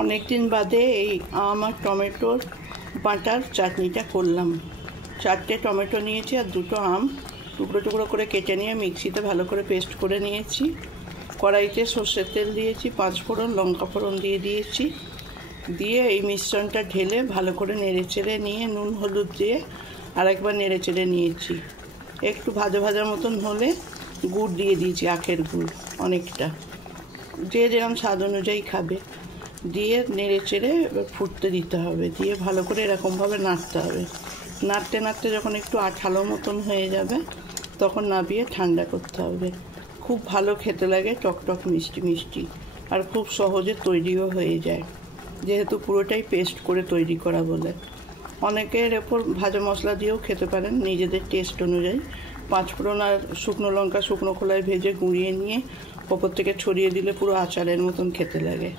অনেক দিন বাদে এই আম আর টমেটোর বাটার চাটনিটা করলাম। 4টে টমেটো নিয়েছি আর 2টো আম টুকরো টুকরো করে কেটে নিয়ে মিক্সিতে ভালো করে পেস্ট করে নিয়েছি। কড়াইতে সর্ষের তেল দিয়েছি, 5 ফোড়ন, লঙ্কা ফোড়ন দিয়েছি। দিয়ে এই মিশ্রণটা ঢেলে ভালো করে নেড়েচেড়ে নিয়ে নুন হলুদ দিয়ে আরেকবার নেড়েচেড়ে নিয়েছি। একটু ভাজা ভাজা মতন হলে গুড় দিয়ে দিয়েছি, আখের গুড় অনেকটা, যে যেরকম স্বাদ অনুযায়ী খাবে। দিয়ে নেড়েচেড়ে ফুটতে দিতে হবে, দিয়ে ভালো করে এরকমভাবে নাড়তে হবে। নাড়তে নাড়তে যখন একটু আঠালো মতন হয়ে যাবে তখন নামিয়ে ঠান্ডা করতে হবে। খুব ভালো খেতে লাগে, টকটক মিষ্টি মিষ্টি, আর খুব সহজে তৈরিও হয়ে যায় যেহেতু পুরোটাই পেস্ট করে তৈরি করা বলে। অনেকের এরপর ভাজা মশলা দিয়েও খেতে পারেন নিজেদের টেস্ট অনুযায়ী। 5 ফোড়ন আর শুকনো লঙ্কা শুকনো খোলায় ভেজে গুঁড়িয়ে নিয়ে ওপর থেকে ছড়িয়ে দিলে পুরো আচারের মতন খেতে লাগে।